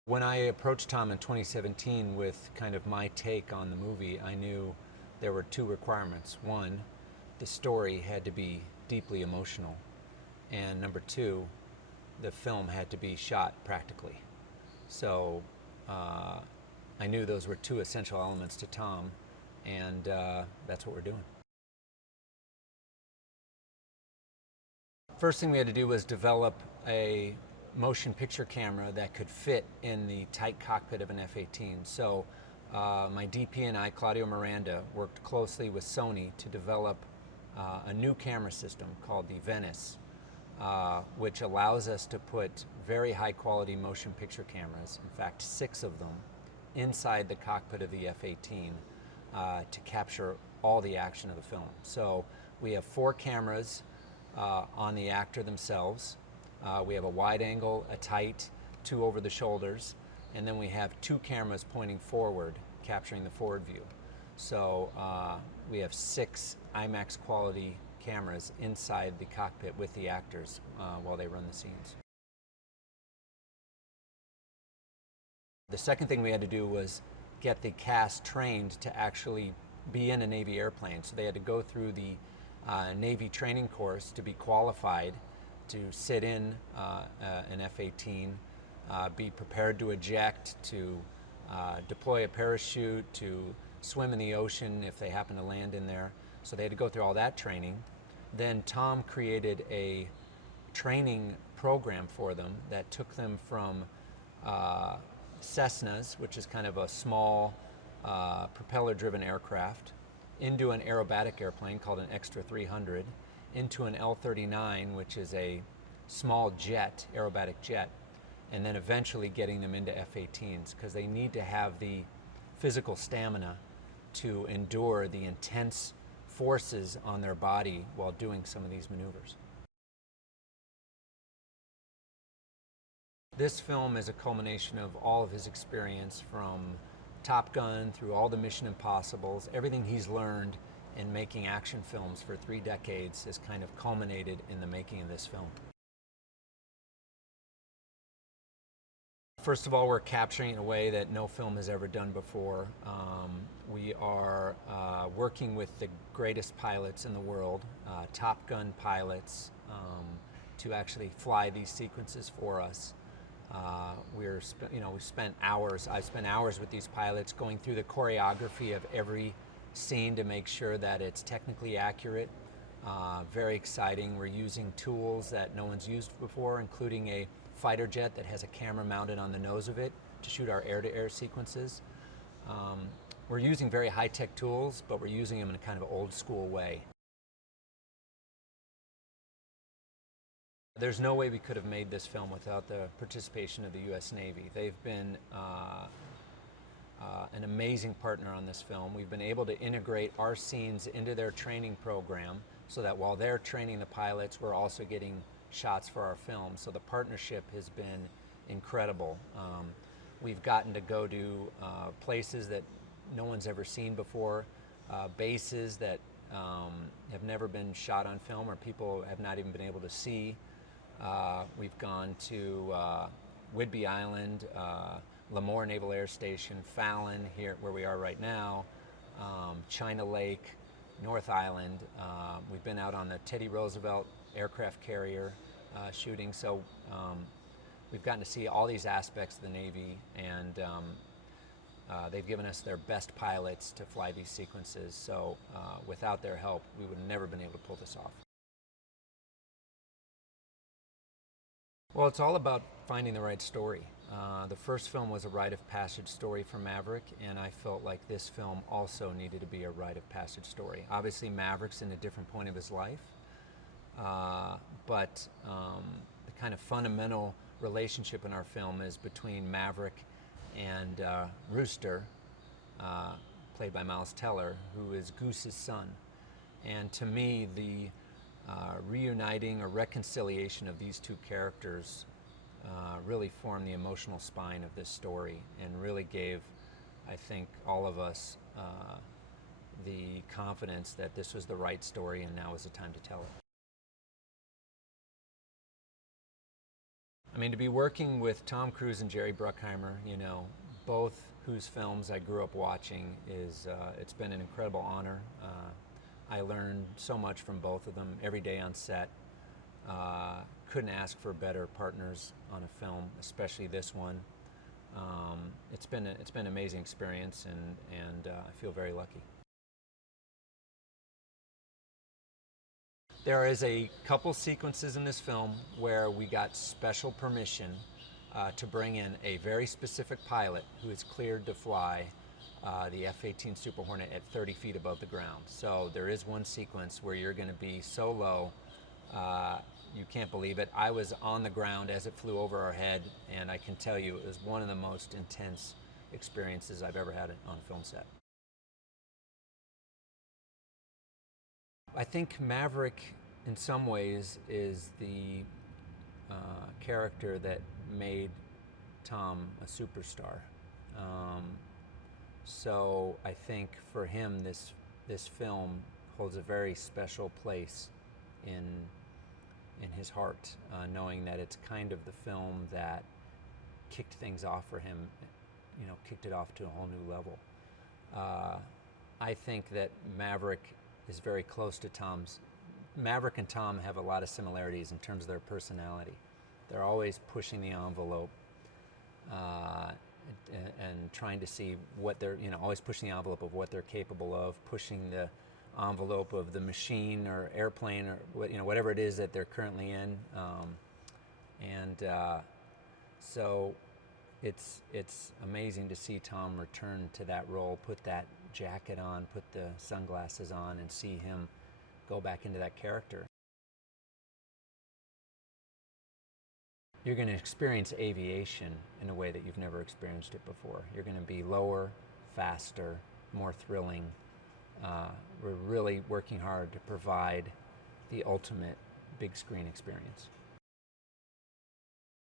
When I approached Tom in 2017 with kind of my take on the movie, I knew there were two requirements. One, the story had to be deeply emotional. And number two, the film had to be shot practically. So I knew those were two essential elements to Tom, and that's what we're doing. First thing we had to do was develop a motion picture camera that could fit in the tight cockpit of an F-18. So my DP and I, Claudio Miranda, worked closely with Sony to develop a new camera system called the Venice, which allows us to put very high quality motion picture cameras, in fact 6 of them, inside the cockpit of the F-18 to capture all the action of the film. So we have 4 cameras on the actor themselves. We have a wide angle, a tight, 2 over the shoulders, and then we have 2 cameras pointing forward, capturing the forward view. So we have 6 IMAX quality cameras inside the cockpit with the actors while they run the scenes. The second thing we had to do was get the cast trained to actually be in a Navy airplane. So they had to go through the Navy training course to be qualified to sit in an F-18, be prepared to eject, to deploy a parachute, to swim in the ocean if they happen to land in there. So they had to go through all that training. Then Tom created a training program for them that took them from Cessnas, which is kind of a small propeller-driven aircraft, into an aerobatic airplane called an Extra 300, into an L-39, which is a small jet, aerobatic jet, and then eventually getting them into F-18s because they need to have the physical stamina to endure the intense forces on their body while doing some of these maneuvers. This film is a culmination of all of his experience from Top Gun through all the Mission Impossibles. Everything he's learned in making action films for 3 decades has kind of culminated in the making of this film. First of all, we're capturing in a way that no film has ever done before. We are working with the greatest pilots in the world, Top Gun pilots, to actually fly these sequences for us. We spent hours. I spent hours with these pilots going through the choreography of every scene to make sure that it's technically accurate. Very exciting. We're using tools that no one's used before, including a fighter jet that has a camera mounted on the nose of it to shoot our air-to-air sequences. We're using very high-tech tools, but we're using them in a kind of old-school way. There's no way we could have made this film without the participation of the U.S. Navy. They've been an amazing partner on this film. We've been able to integrate our scenes into their training program so that while they're training the pilots, we're also getting shots for our film. So the partnership has been incredible. We've gotten to go to places that no one's ever seen before, bases that have never been shot on film or people have not even been able to see. We've gone to Whidbey Island, Lemoore Naval Air Station, Fallon, here where we are right now, China Lake, North Island. We've been out on the Teddy Roosevelt aircraft carrier shooting, so we've gotten to see all these aspects of the Navy, and they've given us their best pilots to fly these sequences, so without their help, we would have never been able to pull this off. Well, it's all about finding the right story. The first film was a rite of passage story for Maverick, and I felt like this film also needed to be a rite of passage story. Obviously, Maverick's in a different point of his life, but the kind of fundamental relationship in our film is between Maverick and Rooster, played by Miles Teller, who is Goose's son. And to me, the reuniting or reconciliation of these two characters really formed the emotional spine of this story and really gave, I think, all of us the confidence that this was the right story and now is the time to tell it. I mean, to be working with Tom Cruise and Jerry Bruckheimer, you know, both whose films I grew up watching, it's been an incredible honor. I learned so much from both of them every day on set. Couldn't ask for better partners on a film, especially this one. It's been an amazing experience, and I feel very lucky. There is a couple sequences in this film where we got special permission to bring in a very specific pilot who is cleared to fly the F-18 Super Hornet at 30 feet above the ground. So there is one sequence where you're going to be so low, you can't believe it. I was on the ground as it flew over our head, and I can tell you it was one of the most intense experiences I've ever had on a film set. I think Maverick, in some ways, is the character that made Tom a superstar. So I think for him, this film holds a very special place in his heart, knowing that it's kind of the film that kicked things off for him, you know, kicked it off to a whole new level. I think that Maverick is very close to Tom's. Maverick and Tom have a lot of similarities in terms of their personality. They're always pushing the envelope and trying to see what they're, you know, always pushing the envelope of what they're capable of, pushing the envelope of the machine or airplane or what, you know, whatever it is that they're currently in. So it's amazing to see Tom return to that role, put that jacket on, put the sunglasses on, and see him go back into that character. You're going to experience aviation in a way that you've never experienced it before. You're going to be lower, faster, more thrilling. We're really working hard to provide the ultimate big screen experience.